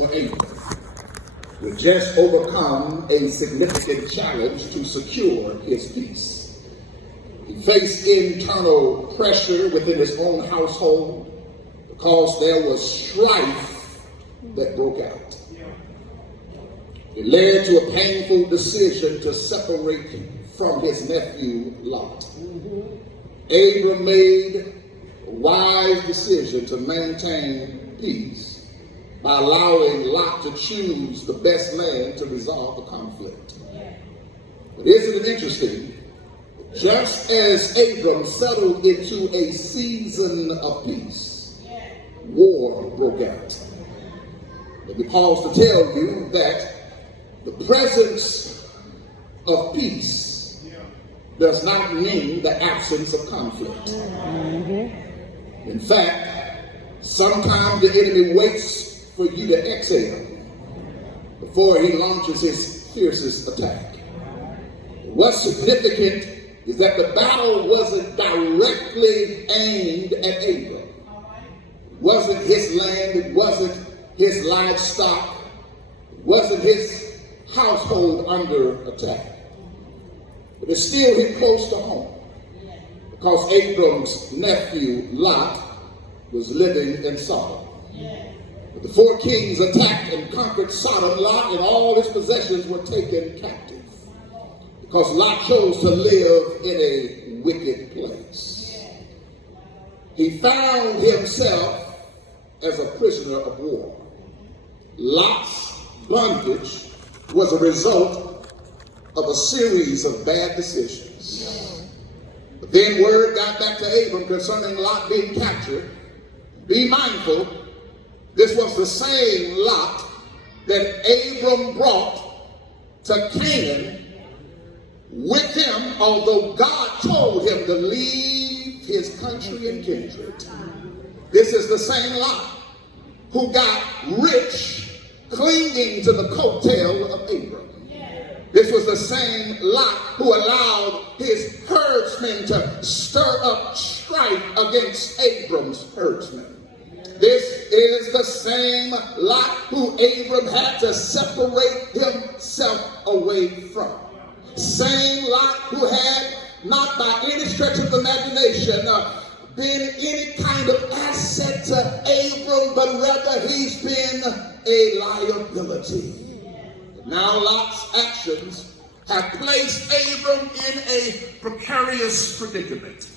for Abram, would just overcome a significant challenge to secure his peace. He faced internal pressure within his own household because there was strife that broke out. It led to a painful decision to separate from his nephew Lot. Abram made a wise decision to maintain peace by allowing Lot to choose the best land to resolve the conflict. But isn't it interesting? Just as Abram settled into a season of peace, war broke out. Let me pause to tell you that the presence of peace does not mean the absence of conflict. In fact, sometimes the enemy waits for you to exhale before he launches his fiercest attack. What's significant is that the battle wasn't directly aimed at Abram. It wasn't his land, it wasn't his livestock, it wasn't his household under attack. But it still hit close to home because Abram's nephew Lot was living in Sodom. But the four kings attacked and conquered Sodom. Lot and all his possessions were taken captive because Lot chose to live in a wicked place. He found himself as a prisoner of war. Lot's bondage was a result of a series of bad decisions. But then word got back to Abram concerning Lot being captured. Be mindful, this was the same Lot that Abram brought to Canaan with him, although God told him to leave his country and kindred. This is the same Lot who got rich clinging to the coattail of Abram. This was the same Lot who allowed his herdsmen to stir up strife against Abram's herdsmen. This is the same Lot who Abram had to separate himself away from. Same Lot who had, not by any stretch of the imagination, been any kind of asset to Abram, but rather he's been a liability. Now Lot's actions have placed Abram in a precarious predicament.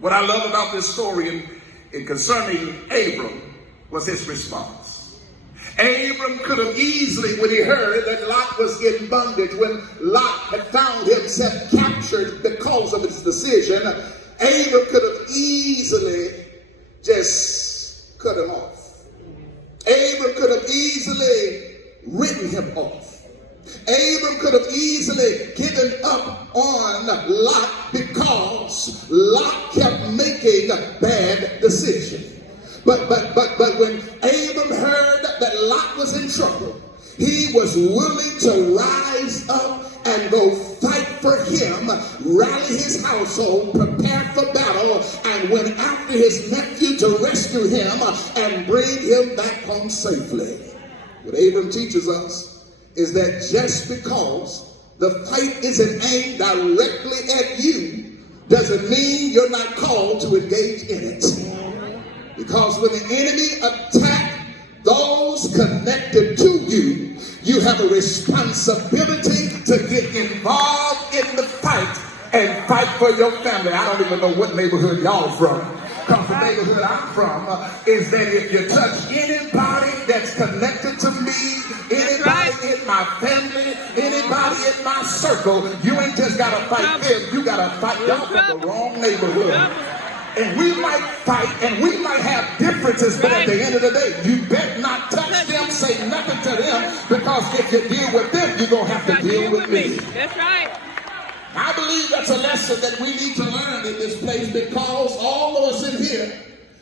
What I love about this story in concerning Abram was his response. Abram could have easily, when he heard that Lot was in bondage, when Lot had found himself captured because of his decision, Abram could have easily just cut him off. Abram could have easily written him off. Abram could have easily given up on Lot because Lot kept making bad decisions. But when Abram heard that Lot was in trouble, he was willing to rise up and go fight for him, rally his household, prepare for battle, and went after his nephew to rescue him and bring him back home safely. What Abram teaches us is that just because the fight isn't aimed directly at you doesn't mean you're not called to engage in it. Because when the enemy attacks those connected to you, you have a responsibility to get involved in the fight and fight for your family. I don't even know what neighborhood y'all from. Because the neighborhood I'm from is that if you touch anybody that's connected to me, anybody in my family, anybody in my circle, you ain't just got to fight them, you got to fight y'all from the wrong neighborhood. And we might fight and we might have differences, but at the end of the day, you better not touch them, say nothing to them, because if you deal with them, you're going to have to deal with me. That's right. I believe that's a lesson that we need to learn in this place, because all of us in here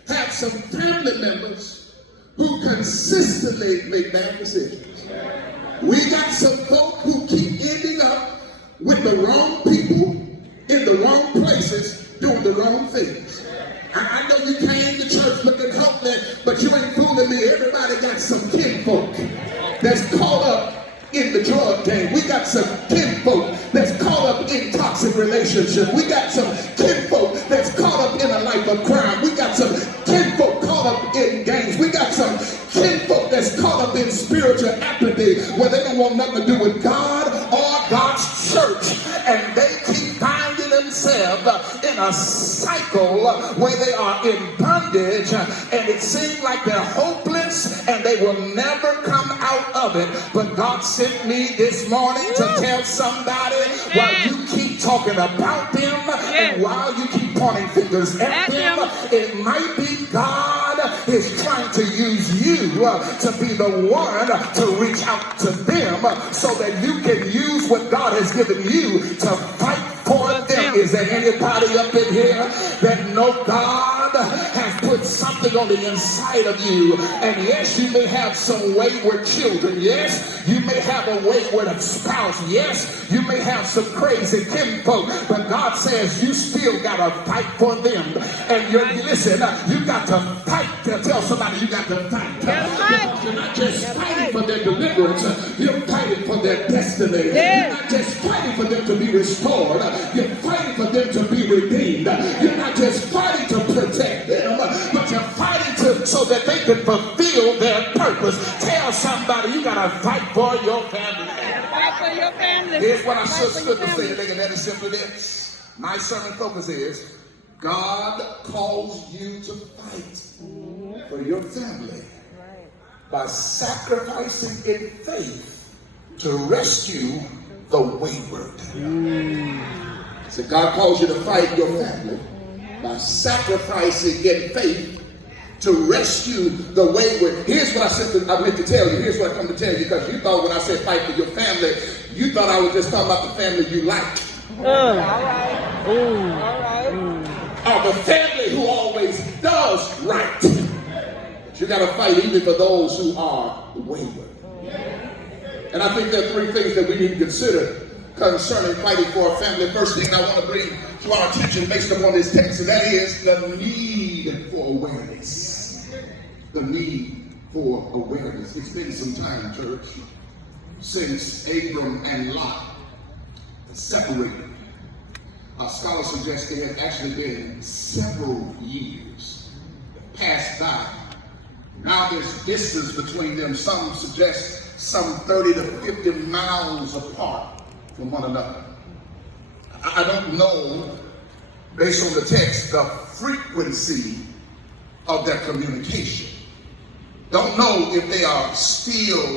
have some family members who consistently make bad decisions. We got some folk who keep ending up with the wrong people in the wrong places doing the wrong things. I know you came to church looking hopeless, but you ain't fooling me. Everybody got some kinfolk that's caught up in the drug game. We got some kinfolk that's caught up in toxic relationships. We got some kinfolk that's caught up in a life of crime. We got some kinfolk caught up in gangs. We got some kinfolk that's caught up in spiritual apathy where they don't want nothing to do with God or God's church. And they keep finding themselves in a cycle where they are in bondage, and it seems like they're hopeless and they will never come out of it. But God sent me this morning to tell somebody, while you keep talking about them and while you keep pointing fingers at them, it might be God is trying to use you to be the one to reach out to them so that you can use what God has given you to fight for them. Is there anybody up in here that know God has put something on the inside of you? And yes, you may have some wayward children. Yes, you may have a wayward spouse. Yes, you may have some crazy kinfolk. But God says you still got to fight for them. And listen, you got to fight. Tell somebody you got to fight. Because you're not just fighting for their deliverance. You're fighting for their destiny. You're not just fighting for them to be restored. You're fighting for them to be redeemed. You're not just fighting to protect them, but you're fighting so that they can fulfill their purpose. Tell somebody you gotta fight for your family. Fight for your family. Here's what I should have said. They can let it simply this. My sermon focus is God calls you to fight for your family by sacrificing in faith to rescue the wayward. So God calls you to fight your family by sacrificing in faith to rescue the wayward. Here's what I meant to tell you. Here's what I come to tell you, because you thought when I said fight for your family, you thought I was just talking about the family you like. All right. All right. Or the family who always does right. But you got to fight even for those who are wayward. And I think there are three things that we need to consider concerning fighting for a family. First thing I want to bring to our attention based upon this text, and that is the need for awareness. The need for awareness. It's been some time, church, since Abram and Lot separated. Scholars suggest there have actually been several years that passed by. Now there's distance between them. Some suggest some 30 to 50 miles apart from one another. I don't know, based on the text, the frequency of their communication. Don't know if they are still